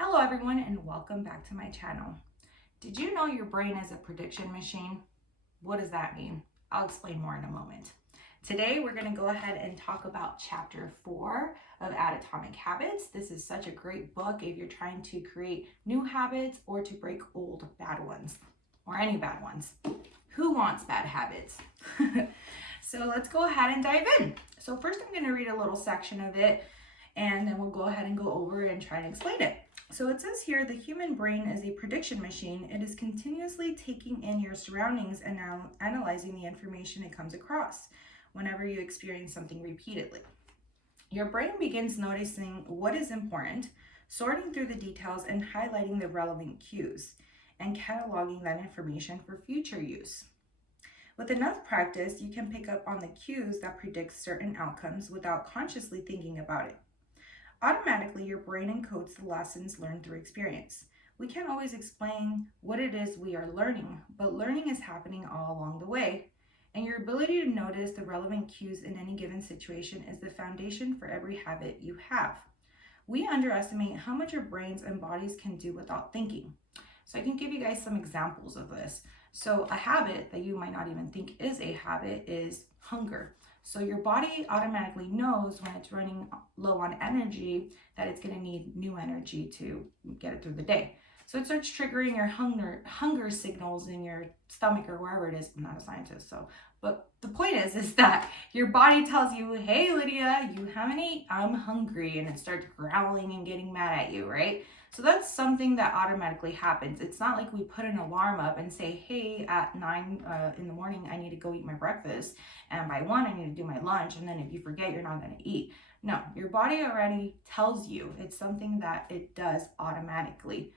Hello everyone and welcome back to my channel. Did you know your brain is a prediction machine? What does that mean? I'll explain more in a moment. Today we're going to go ahead and talk about chapter 4 of Atomic Habits. This is such a great book if you're trying to create new habits or to break old bad ones or any bad ones. Who wants bad habits? So let's go ahead and dive in. So first I'm going to read a little section of it and then we'll go ahead and go over and try and explain it. So it says here, the human brain is a prediction machine. It is continuously taking in your surroundings and now analyzing the information it comes across whenever you experience something repeatedly. Your brain begins noticing what is important, sorting through the details and highlighting the relevant cues, and cataloging that information for future use. With enough practice, you can pick up on the cues that predict certain outcomes without consciously thinking about it. Automatically, your brain encodes the lessons learned through experience. We can't always explain what it is we are learning, but learning is happening all along the way. And your ability to notice the relevant cues in any given situation is the foundation for every habit you have. We underestimate how much our brains and bodies can do without thinking. So I can give you guys some examples of this. So a habit that you might not even think is a habit is hunger. So your body automatically knows when it's running low on energy that it's going to need new energy to get it through the day. So it starts triggering your hunger signals in your stomach or wherever it is. I'm not a scientist, but the point is that your body tells you, hey, Lydia, you haven't eaten, I'm hungry, and it starts growling and getting mad at you, right? So that's something that automatically happens. It's not like we put an alarm up and say, hey, at 9 in the morning, I need to go eat my breakfast. And by 1, I need to do my lunch. And then if you forget, you're not going to eat. No, your body already tells you. It's something that it does automatically.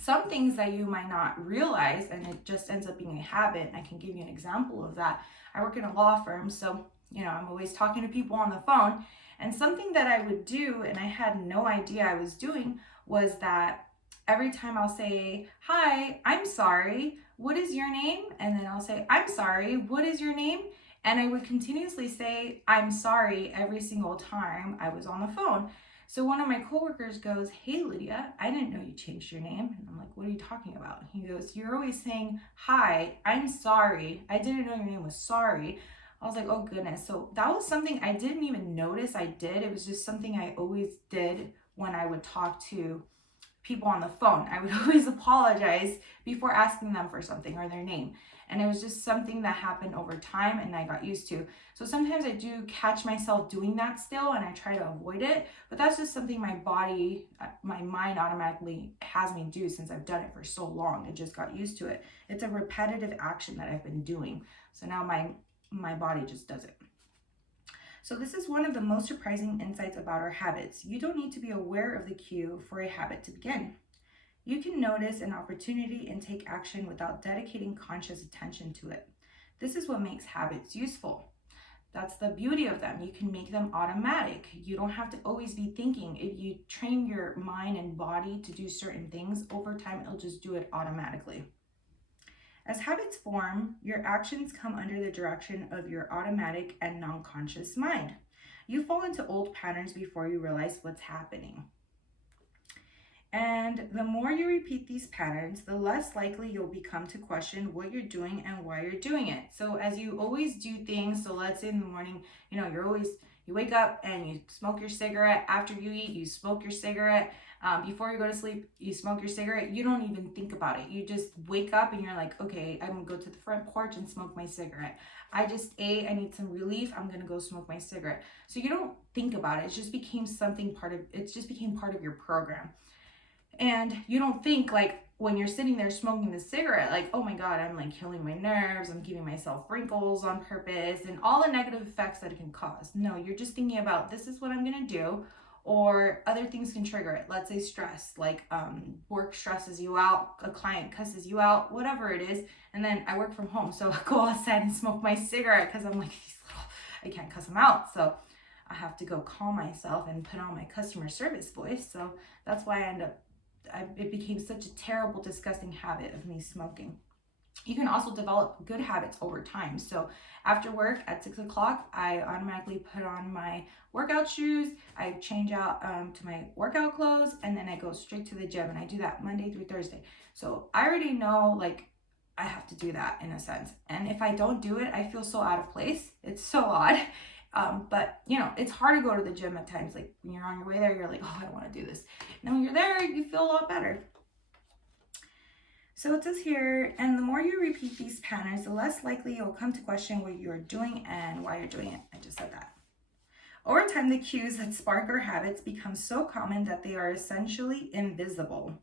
Some things that you might not realize, and it just ends up being a habit. I can give you an example of that. I work in a law firm, so I'm always talking to people on the phone. And something that I would do, and I had no idea I was doing, was that every time I'll say, hi, I'm sorry, what is your name? And then I'll say, I'm sorry, what is your name? And I would continuously say, I'm sorry, every single time I was on the phone. So one of my coworkers goes, hey, Lydia, I didn't know you changed your name. And I'm like, what are you talking about? He goes, you're always saying, hi, I'm sorry. I didn't know your name was sorry. I was like, oh goodness. So that was something I didn't even notice I did. It was just something I always did when I would talk to people on the phone. I would always apologize before asking them for something or their name. And it was just something that happened over time and I got used to. So sometimes I do catch myself doing that still and I try to avoid it, but that's just something my body, my mind automatically has me do since I've done it for so long. It just got used to it. It's a repetitive action that I've been doing. So now my body just does it. So this is one of the most surprising insights about our habits. You don't need to be aware of the cue for a habit to begin. You can notice an opportunity and take action without dedicating conscious attention to it. This is what makes habits useful. That's the beauty of them. You can make them automatic. You don't have to always be thinking. If you train your mind and body to do certain things, over time, it'll just do it automatically. As habits form, your actions come under the direction of your automatic and non-conscious mind. You fall into old patterns before you realize what's happening. And the more you repeat these patterns, the less likely you'll become to question what you're doing and why you're doing it. So as you always do things, so let's say in the morning, you wake up and you smoke your cigarette. After you eat, you smoke your cigarette. Before you go to sleep, you smoke your cigarette. You don't even think about it. You just wake up and you're like, okay, I'm gonna go to the front porch and smoke my cigarette. I just ate, I need some relief, I'm gonna go smoke my cigarette. So you don't think about it. It just became part of your program. And you don't think like when you're sitting there smoking the cigarette, like, oh my God, I'm like killing my nerves. I'm giving myself wrinkles on purpose and all the negative effects that it can cause. No, you're just thinking about this is what I'm going to do, or other things can trigger it. Let's say stress, like work stresses you out, a client cusses you out, whatever it is. And then I work from home. So I go outside and smoke my cigarette because I'm like, I can't cuss them out. So I have to go calm myself and put on my customer service voice. So that's why it became such a terrible, disgusting habit of me smoking. You can also develop good habits over time. So after work at 6 o'clock, I automatically put on my workout shoes. I change out to my workout clothes, and then I go straight to the gym, and I do that Monday through Thursday. So I already know, like, I have to do that in a sense. And if I don't do it, I feel so out of place. It's so odd. But you know, it's hard to go to the gym at times. Like when you're on your way there, you're like, oh, I don't want to do this. And when you're there, you feel a lot better. So it says here, and the more you repeat these patterns, the less likely you'll come to question what you're doing and why you're doing it. I just said that. Over time, the cues that spark our habits become so common that they are essentially invisible.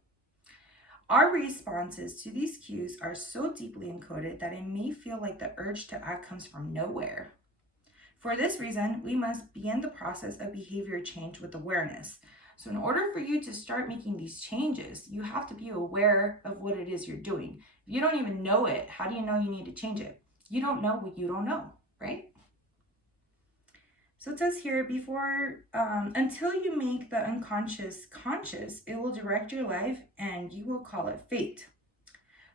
Our responses to these cues are so deeply encoded that it may feel like the urge to act comes from nowhere. For this reason, we must begin the process of behavior change with awareness. So in order for you to start making these changes, you have to be aware of what it is you're doing. If you don't even know it, how do you know you need to change it? You don't know what you don't know, right? So it says here, until you make the unconscious conscious, it will direct your life and you will call it fate.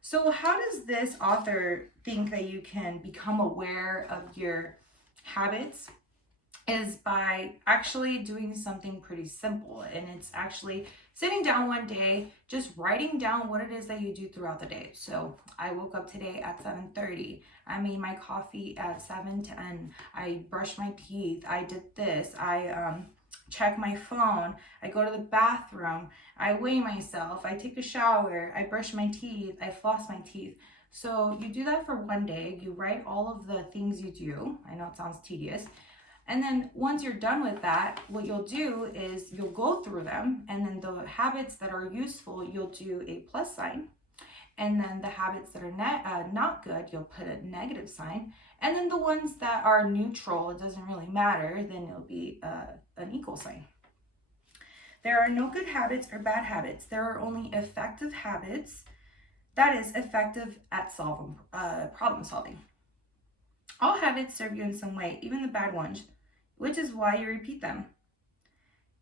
So how does this author think that you can become aware of your habits? Is by actually doing something pretty simple, and it's actually sitting down one day, just writing down what it is that you do throughout the day. So I woke up today at 7:30. I made my coffee at 7:10. I brushed my teeth. I did this. I check my phone. I go to the bathroom. I weigh myself. I take a shower. I brush my teeth. I floss my teeth. So you do that for one day. You write all of the things you do. I know it sounds tedious. And then once you're done with that, what you'll do is you'll go through them, and then the habits that are useful, you'll do a plus sign. And then the habits that are not good, you'll put a negative sign. And then the ones that are neutral, it doesn't really matter, then it'll be an equal sign. There are no good habits or bad habits. There are only effective habits, that is, effective at problem solving. All habits serve you in some way, even the bad ones, which is why you repeat them.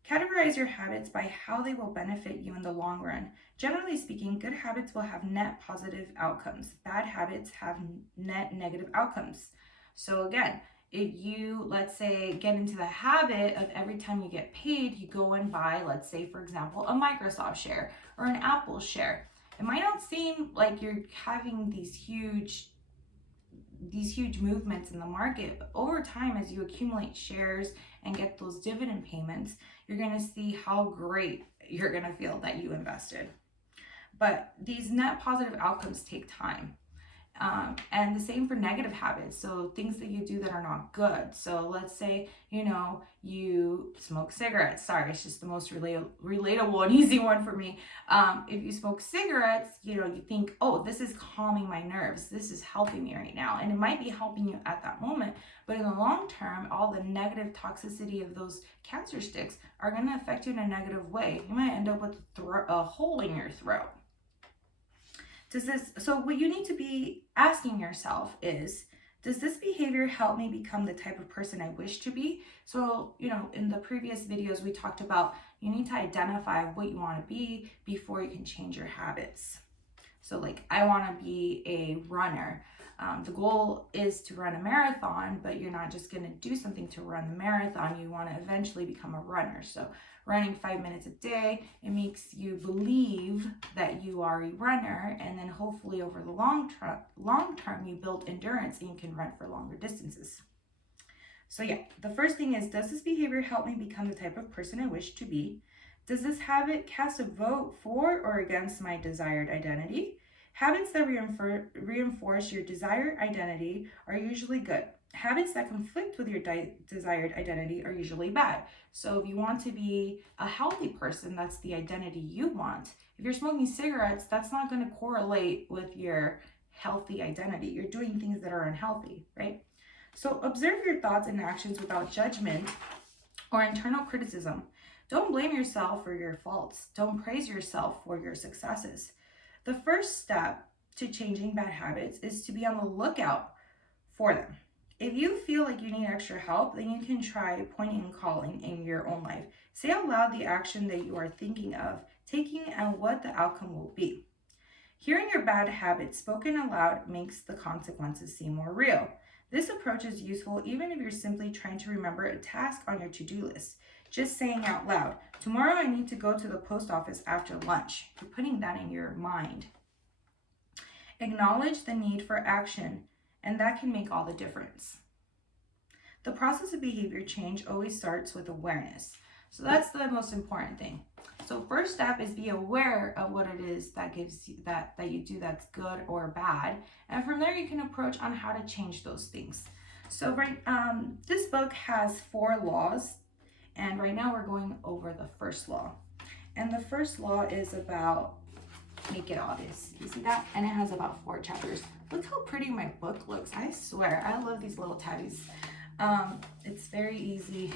Categorize your habits by how they will benefit you in the long run. Generally speaking, good habits will have net positive outcomes. Bad habits have net negative outcomes. So again, if you, let's say, get into the habit of every time you get paid, you go and buy, let's say, for example, a Microsoft share or an Apple share. It might not seem like you're having these huge movements in the market, but over time, as you accumulate shares and get those dividend payments, you're going to see how great you're going to feel that you invested. But these net positive outcomes take time. And the same for negative habits. So things that you do that are not good. So let's say, you smoke cigarettes. Sorry, it's just the most relatable and easy one for me. If you smoke cigarettes, you think, oh, this is calming my nerves. This is helping me right now. And it might be helping you at that moment. But in the long term, all the negative toxicity of those cancer sticks are going to affect you in a negative way. You might end up with a hole in your throat. So what you need to be asking yourself is, does this behavior help me become the type of person I wish to be? So, in the previous videos, we talked about you need to identify what you want to be before you can change your habits. So like, I want to be a runner. The goal is to run a marathon, but you're not just going to do something to run the marathon. You want to eventually become a runner. So running 5 minutes a day, it makes you believe that you are a runner, and then hopefully over the long term you build endurance and you can run for longer distances. So yeah, the first thing is, does this behavior help me become the type of person I wish to be? Does this habit cast a vote for or against my desired identity? Habits that reinforce your desired identity are usually good. Habits that conflict with your desired identity are usually bad. So if you want to be a healthy person, that's the identity you want. If you're smoking cigarettes, that's not going to correlate with your healthy identity. You're doing things that are unhealthy, right? So observe your thoughts and actions without judgment or internal criticism. Don't blame yourself for your faults. Don't praise yourself for your successes. The first step to changing bad habits is to be on the lookout for them. If you feel like you need extra help, then you can try pointing and calling in your own life. Say out loud the action that you are thinking of taking and what the outcome will be. Hearing your bad habits spoken aloud makes the consequences seem more real. This approach is useful even if you're simply trying to remember a task on your to-do list. Just saying out loud, tomorrow I need to go to the post office after lunch. You're putting that in your mind. Acknowledge the need for action, and that can make all the difference. The process of behavior change always starts with awareness. So that's the most important thing. So first step is be aware of what it is that gives you that you do that's good or bad. And from there you can approach on how to change those things. So this book has 4 laws, and right now we're going over the first law. And the first law is about make it obvious. You see that? And it has about 4 chapters. Look how pretty my book looks. I swear, I love these little tabbies. It's very easy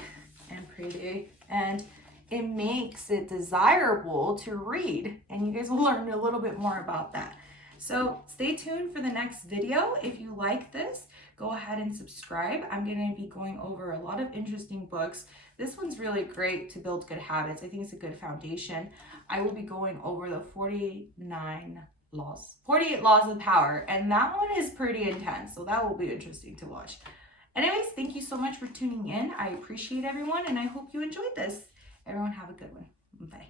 and pretty, and it makes it desirable to read, and you guys will learn a little bit more about that. So stay tuned for the next video. If you like this, go ahead and subscribe. I'm going to be going over a lot of interesting books. This one's really great to build good habits. I think it's a good foundation. I will be going over the 48 laws of power, and that one is pretty intense, so that will be interesting to watch. Anyways, thank you so much for tuning in. I appreciate everyone, and I hope you enjoyed this. Everyone have a good one. Bye.